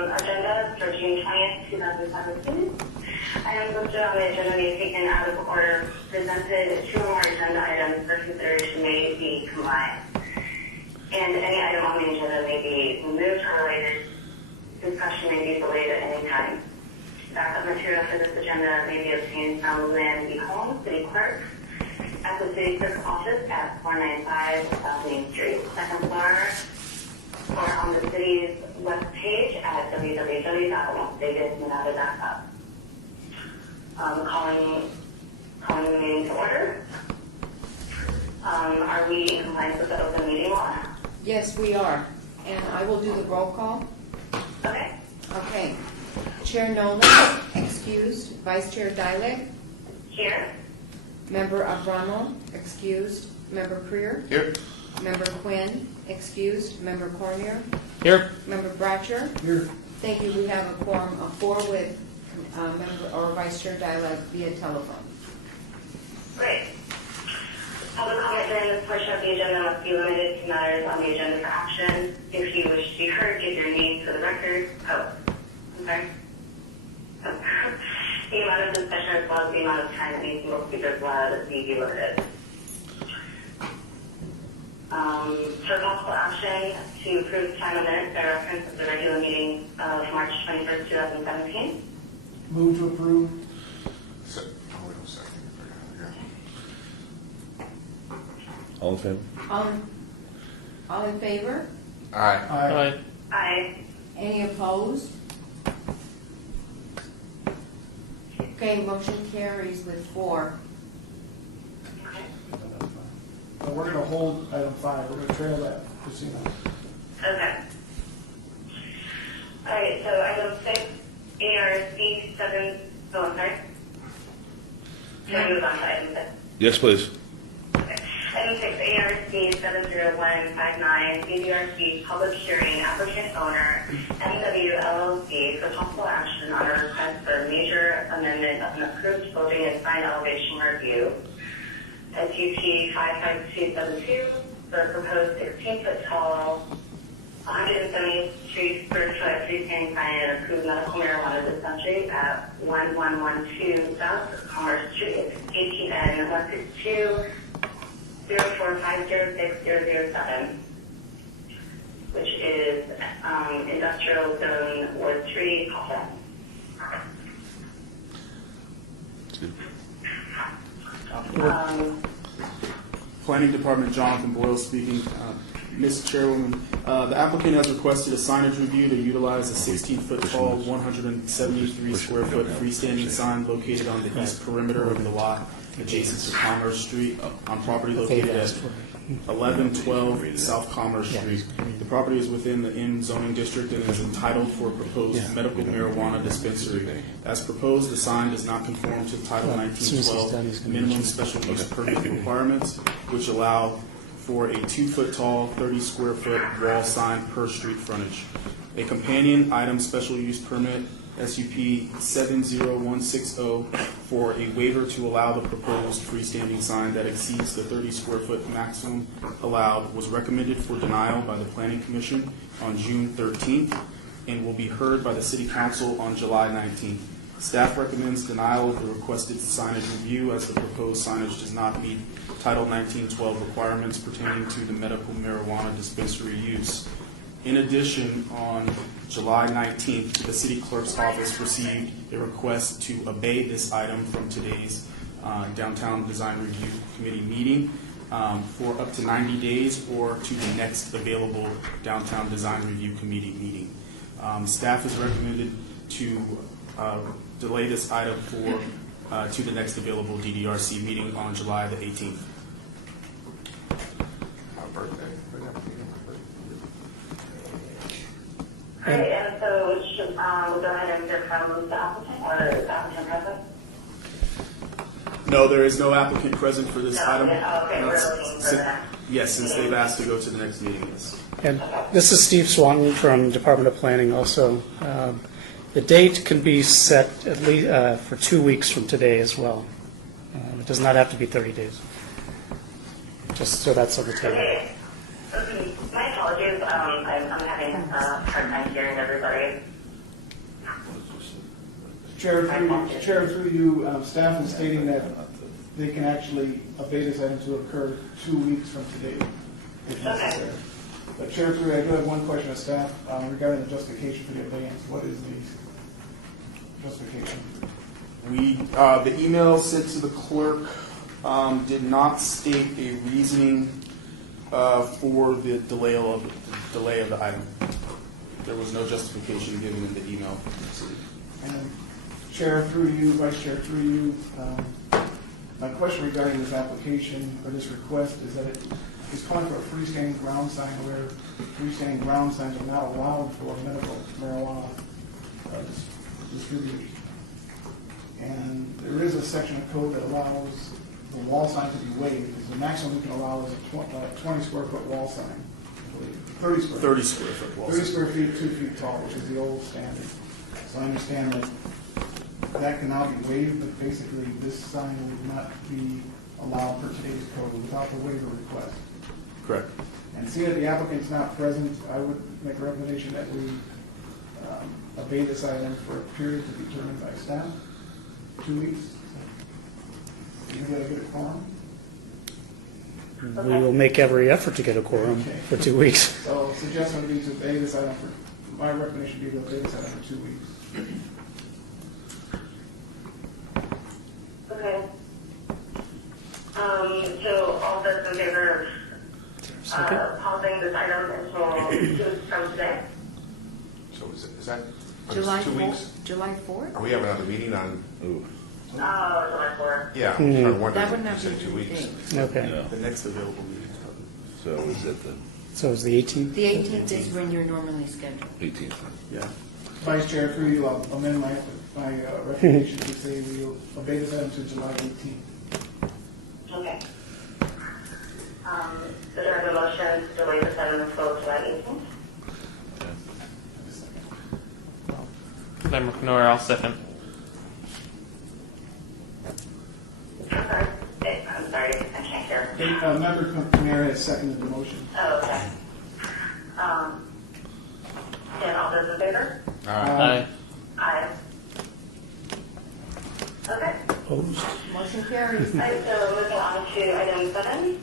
agenda for June 20th, 2017. Items listed on the agenda may be taken out of order. Presented 2 or more agenda items for consideration may be combined. And any item on the agenda may be removed or related. Discussion may be delayed at any time. Backup material for this agenda may be obtained from Lynn B. Holmes, City Clerk, at the City Clerk's office at 495 South Main Street, 2nd floor, or on the city's web page at www.lasvegasnevada.gov. Calling the meeting to order. Are we in compliance with the open meeting law? Yes, we are. And I will do the roll call. Okay. Okay. Chair Nolan, excused. Vice Chair Dilek. Here. Member Abramo, excused. Member Creer. Here. Member Quinn, excused. Member Cormier. Here. Member Bratcher. Here. Thank you. We have a quorum of 4 with Member or Vice Chair Dilek via telephone. Great. Public comment during this portion of the agenda must be limited to matters on the agenda for action. If you wish to be heard, give your name for the record. I'm sorry. The amount of discussion as well as the amount of time that any single speaker is allowed may be limited. For possible action to approve final minutes by reference of the regular meeting of March 21st, 2017. Move to approve. All in favor? All in favor? Aye. Aye. Aye. Any opposed? Okay, motion carries with 4. Okay. We're going to hold item 5. We're going to trail that casino. Okay. All right, so item 6, ARC 7, oh, I'm sorry. Can I move on to item 6? Yes, please. Okay. Item 6, ARC 70159, BDRC public hearing, applicant owner, MW LLC, for possible action on a request for a major amendment of an approved building and sign elevation review, SUP 55272, for a proposed 16-foot tall, 173 square foot freestanding sign and approved medical marijuana dispensary at 1112 South Commerce Street, ATN 162-04506007, which is industrial zone Ward 3, Coffin. Planning Department, Jonathan Boyle speaking. Ms. Chairwoman, the applicant has requested a signage review to utilize a 16-foot tall, 173 square foot freestanding sign located on the east perimeter of the lot adjacent to Commerce Street on property located at 1112 South Commerce Street. The property is within the M zoning district and is entitled for a proposed medical marijuana dispensary. As proposed, the sign does not conform to Title 1912 minimum special use permit requirements, which allow for a 2-foot tall, 30 square foot wall sign per street frontage. A companion item special use permit, SUP 70160, for a waiver to allow the proposed freestanding sign that exceeds the 30 square foot maximum allowed, was recommended for denial by the Planning Commission on June 13th and will be heard by the City Council on July 19th. Staff recommends denial of the requested signage review as the proposed signage does not meet Title 1912 requirements pertaining to the medical marijuana dispensary use. In addition, on July 19th, the City Clerk's office received a request to abate this item from today's Downtown Design Review Committee meeting for up to 90 days or to the next available Downtown Design Review Committee meeting. Staff has recommended to delay this item to the next available DDRC meeting on July the 18th. All right, and so should we'll go ahead and hear from the applicant or the applicant present? No, there is no applicant present for this item. Okay, we're looking for that. Yes, since they've asked to go to the next meeting, yes. And this is Steve Swan from Department of Planning also. The date can be set at least for 2 weeks from today as well. It does not have to be 30 days. Just so that's on the table. Okay. My apologies. I'm having a hard time hearing everybody. Chair, through you, staff is stating that they can actually abate this item to occur 2 weeks from today, if necessary. But Chair, through you, I do have one question of staff regarding the justification for the abeyance. What is the justification? The email sent to the clerk did not state a reasoning for the delay of the item. There was no justification given in the email. And Chair, through you, Vice Chair, through you, my question regarding this application or this request is that it is calling for a freestanding ground sign where freestanding ground signs are not allowed for medical marijuana distributors. And there is a section of code that allows the wall sign to be waived, because the maximum we can allow is a 20 square foot wall sign, I believe. 30 square 30 square foot wall. 30 square feet, 2 feet tall, which is the old standard. So I understand that that can now be waived, but basically this sign would not be allowed per today's code without the waiver request. Correct. And seeing that the applicant's not present, I would make a recommendation that we abate this item for a period to be determined by staff, 2 weeks. You gotta get a quorum. We will make every effort to get a quorum for 2 weeks. So suggestion would be to abate this item for, my recommendation would be to abate this item for 2 weeks. Okay. So all those in favor of pausing this item until 2 weeks from today? So is that July 2 weeks? July 4th? Are we having another meeting on? Ooh. July 4th. Yeah, I'm That wondering. wouldn't have You been said 2 weeks. Okay. Yeah. The next available meeting. So is it the So is the 18th? The 18th is when you're normally scheduled. 18th? Yeah. Vice Chair, through you, I'll amend my recommendation to say we will obey this item to July 18th. Okay. So do I have a motion to delay this item until July 18th? Member McNor, I'll second. I'm sorry, I can't hear. Member Panera has seconded the motion. Oh, okay. And all those in favor? Aye. Aye. Okay. Opposed? Motion carries. Alright, so moving on to item 7.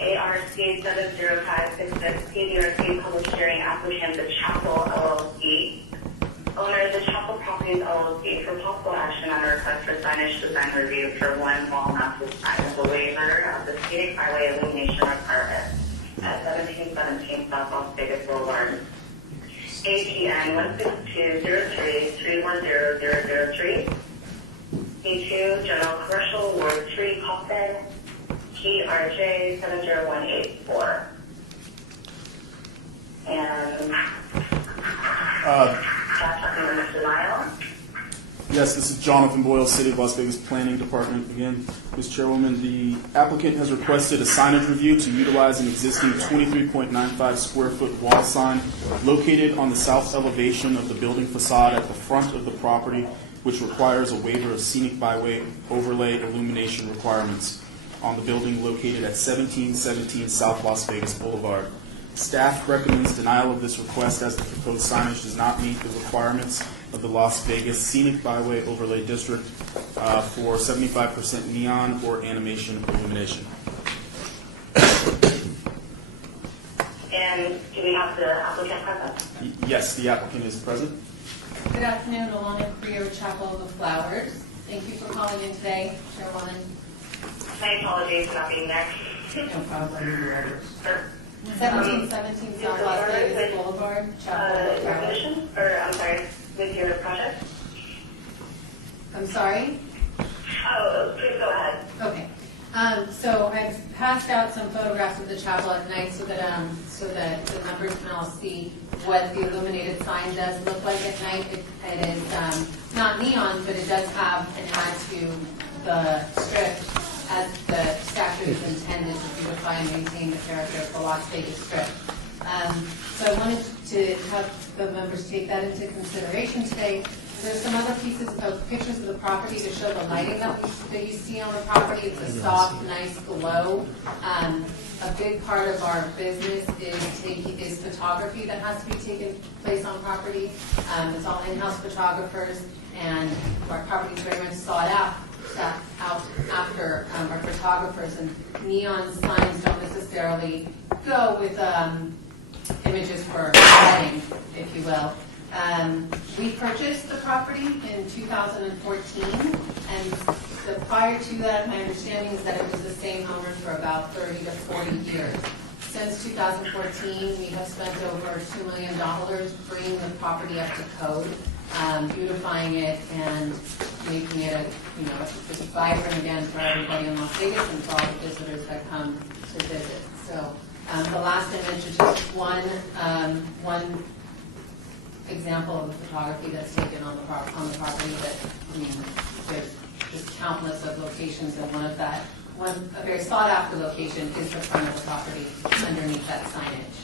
ARC 70566, PDRC public hearing application, The Chapel LLC. Owner, The Chapel Properties LLC, for possible action on a request for signage design review for one wall-mounted sign with a waiver of the scenic byway illumination requirement at 1717 South Las Vegas Boulevard. ATN 16203310003. B2 General Commercial Ward 3 Kaufman. TRJ 70184. And Mr. Lyle. Yes, this is Jonathan Boyle, City of Las Vegas Planning Department. Again, Ms. Chairwoman, the applicant has requested a signage review to utilize an existing 23.95 square foot wall sign located on the south elevation of the building facade at the front of the property, which requires a waiver of scenic byway overlay illumination requirements on the building located at 1717 South Las Vegas Boulevard. Staff recommends denial of this request as the proposed signage does not meet the requirements of the Las Vegas Scenic Byway Overlay District for 75% neon or animation illumination. And do we have the applicant present? Yes, the applicant is present. Good afternoon, Alana Creer, Chapel of the Flowers. Thank you for calling in today, Chairwoman. My apologies for not being there. No problem. 1717 South Las Vegas Boulevard, Chapel of the Your Flowers. position, or I'm sorry, with your project? I'm sorry? Oh, please go ahead. Okay. So I've passed out some photographs of the chapel at night so that the members can all see what the illuminated sign does look like at night. It is not neon, but it does have an add to the strip as the statute is intended to beautify and maintain the character of the Las Vegas Strip. So I wanted to have the members take that into consideration today. There's some other pieces of pictures of the property to show the lighting that you see on the property. It's a soft, nice glow a big part of our business is photography that has to be taken place on property. It's all in-house photographers, and our property is very much sought out after our photographers, and neon signs don't necessarily go with images for wedding, if you will. We purchased the property in 2014, and prior to that, my understanding is that it was the same owner for about 30 to 40 years. Since 2014, we have spent over $2 million bringing the property up to code, beautifying it and making it just vibrant again for everybody in Las Vegas and for all the visitors that come to visit. So the last image is just one example of the photography that's taken on the property. But there's just countless of locations, and a very sought after location is the front of the property underneath that signage.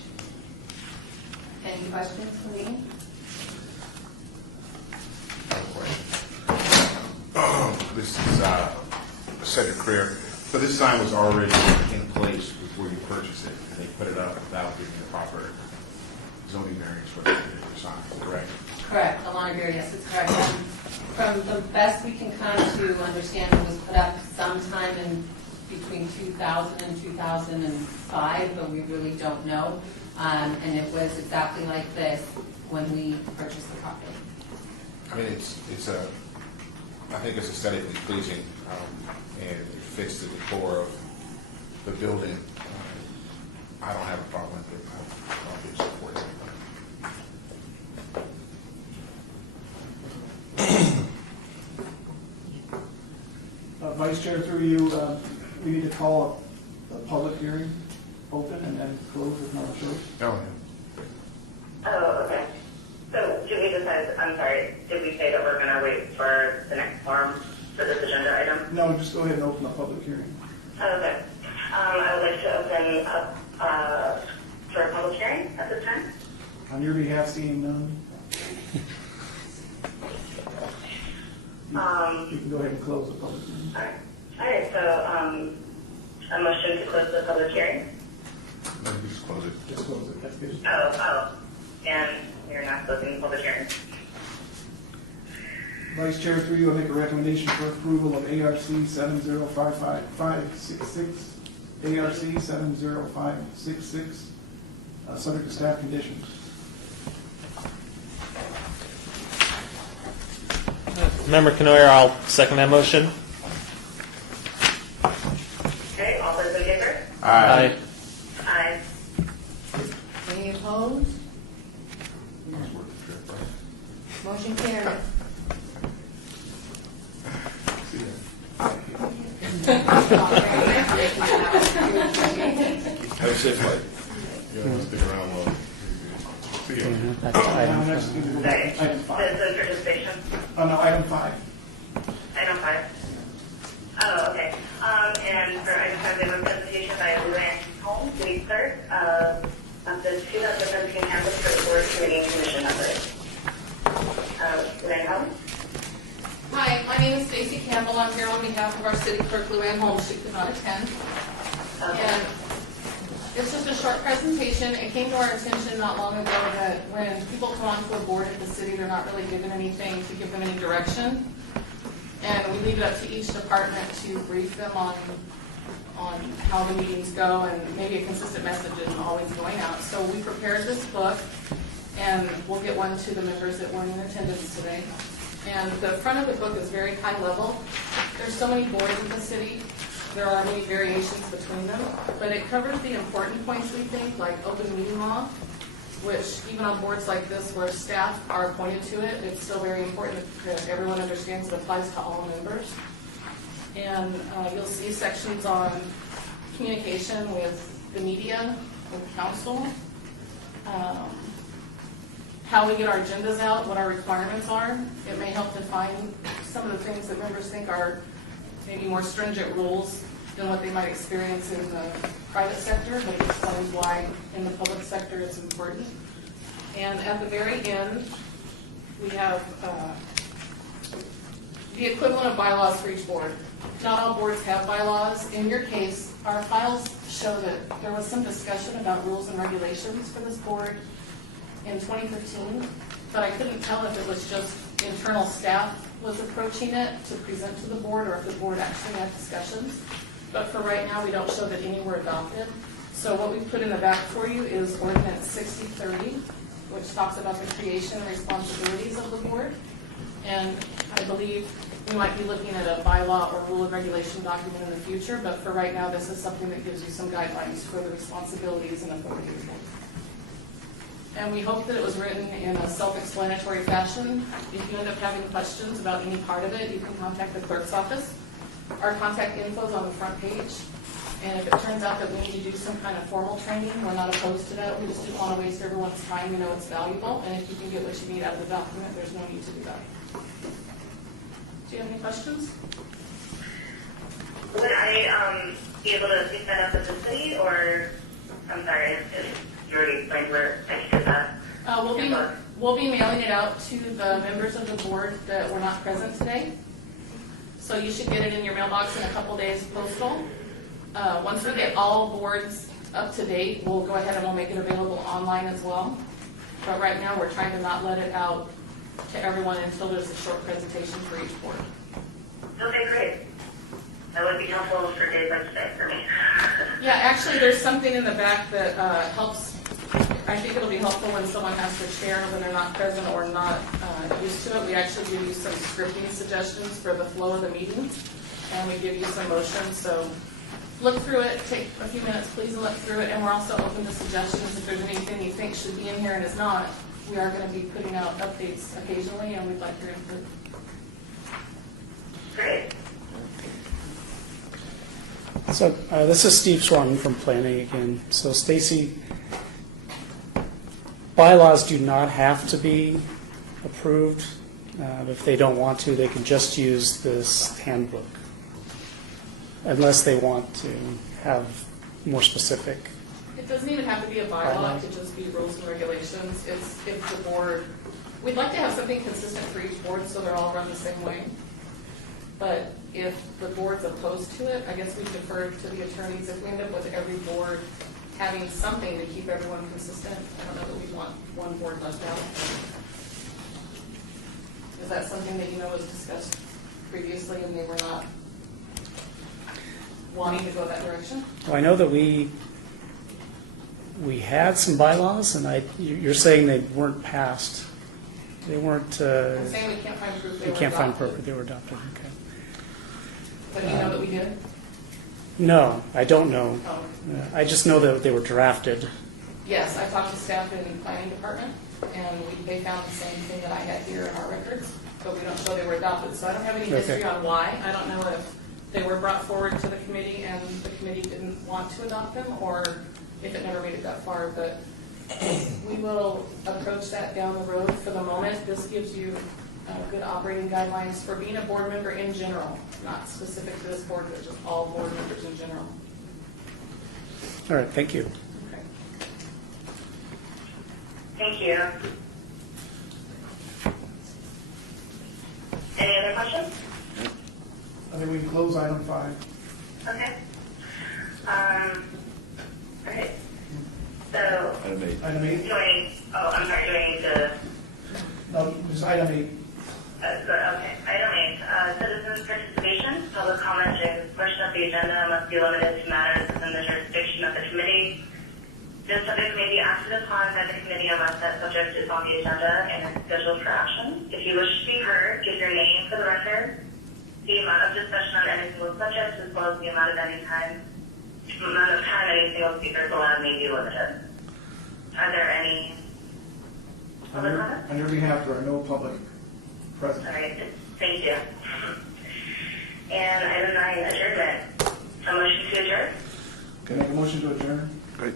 Any questions for me? This is a set of career. So this sign was already in place before you purchased it, and they put it up without giving the proper zoning variance for the sign, correct? Correct. Alana Beer, yes, it's correct. From the best we can come to understand, it was put up sometime in between 2000 and 2005, but we really don't know. And it was exactly like this when we purchased the property. I mean, I think it's aesthetically pleasing, and it fits the decor of the building. I don't have a problem with it. I'll be supporting it. Vice Chair, through you, we need to call a public hearing open and then close with no choice. Oh, Oh, okay. So did we decide, I'm sorry, did we say that we're going to wait for the next forum for this agenda item? No, just go ahead and open a public hearing. Oh, okay. I would like to open up for a public hearing at this time. On your behalf, seeing none, you can go ahead and close the public hearing. All right, so a motion to close the public hearing. let me just close it. Just close it, that's good. And we're not closing the public hearing. Vice Chair, through you, I make a recommendation for approval of ARC 7055566, ARC 70566, subject to staff conditions. Member Canoyer, I'll second that motion. Okay, all those in favor? Aye. Aye. Any opposed? Motion carried. That's it, like, you don't stick around long. See ya. That's item Next, we can go back to item 5. Citizen participation. Oh, no, item 5. Item 5. Oh, okay. And for item 5, we have a presentation by Luann Holmes, city clerk, of the 2017 campus for the board committee and commission members. Luann Holmes? Hi, my name is Stacy Campbell. I'm here on behalf of our city clerk, Luann Holmes. She could not attend. And it's just a short presentation. It came to our attention not long ago that when people come onto a board at the city, they're not really given anything to give them any direction. And we leave it up to each department to brief them on how the meetings go, and maybe a consistent message isn't always going out. So we prepared this book, and we'll get one to the members that weren't in attendance today. And the front of the book is very high level. There's so many boards in the city. There are many variations between them, but it covers the important points, we think, like open meeting law, which even on boards like this where staff are appointed to it, it's still very important that everyone understands it applies to all members. And you'll see sections on communication with the media, with council, how we get our agendas out, what our requirements are. It may help define some of the things that members think are maybe more stringent rules than what they might experience in the private sector, but it explains why in the public sector it's important. And at the very end, we have the equivalent of bylaws for each board. Not all boards have bylaws. In your case, our files show that there was some discussion about rules and regulations for this board in 2015, but I couldn't tell if it was just internal staff was approaching it to present to the board or if the board actually had discussions. But for right now, we don't show that any were adopted. So what we put in the back for you is Ordinance 6030, which talks about the creation and responsibilities of the board. And I believe we might be looking at a bylaw or rule of regulation document in the future, but for right now, this is something that gives you some guidelines for the responsibilities and authorities of the board. And we hope that it was written in a self-explanatory fashion. If you end up having questions about any part of it, you can contact the clerk's office. Our contact info is on the front page. And if it turns out that we need to do some kind of formal training, we're not opposed to that. We just didn't want to waste everyone's time. We know it's valuable. And if you can get what you need out of the document, there's no need to do that. Do you have any questions? Would I be able to pick that up at the city, or, I'm sorry, you already explained where I can get that? We'll be mailing it out to the members of the board that were not present today. So you should get it in your mailbox in a couple days postal. Once we get all boards up to date, we'll go ahead and we'll make it available online as well. But right now, we're trying to not let it out to everyone until there's a short presentation for each board. Okay, great. That would be helpful for days like today for me. Yeah, actually, there's something in the back that helps. I think it'll be helpful when someone has to chair when they're not present or not used to it. We actually give you some scripting suggestions for the flow of the meeting, and we give you some motions. So look through it, take a few minutes, please, and look through it. And we're also open to suggestions if there's anything you think should be in here and is not. We are going to be putting out updates occasionally, and we'd like your input. Great. So this is Steve Swanton from Planning again. So Stacy, bylaws do not have to be approved. If they don't want to, they can just use this handbook, unless they want to have more specific. It doesn't even have to be a bylaw, it could just be rules and regulations. It's if the board, we'd like to have something consistent for each board so they're all run the same way. But if the board's opposed to it, I guess we defer to the attorneys. If we end up with every board having something to keep everyone consistent, I don't know that we want one board left out. Is that something that you know was discussed previously and they were not wanting to go that direction? Well, I know that we had some bylaws, and you're saying they weren't passed. They weren't. I'm saying we can't find proof they were adopted. They were adopted. Okay. But do you know that we did? No, I don't know. Oh. I just know that they were drafted. Yes, I talked to staff in the planning department, and they found the same thing that I had here in our records, but we don't show they were adopted. So I don't have any history on why. I don't know if they were brought forward to the committee and the committee didn't want to adopt them, or if it never made it that far. But we will approach that down the road. For the moment, this gives you good operating guidelines for being a board member in general, not specific to this board, but just all board members in general. All right, thank you. Okay. Thank you. Any other questions? I think we can close item 5. Okay. Okay. So, Item 8. Item 8? do I need, I'm sorry, do I need to, No, just item 8. okay. Item 8, citizens' participation, public comment during this portion of the agenda must be limited to matters within the jurisdiction of the committee. The subject may be acted upon by the committee unless that subject is on the agenda and is scheduled for action. If you wish to be heard, give your name for the record, the amount of discussion on any single subject, as well as the amount of time any single speaker is allowed may be limited. Are there any public comments? On your behalf, there are no public present. All right, thank you. And item 9, adjournment. A motion to adjourn? Can I make a motion to adjourn? Great.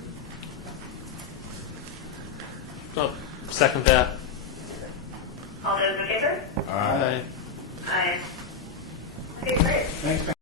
Oh, second that. All those in favor? Aye. Aye. Okay, great. Thanks,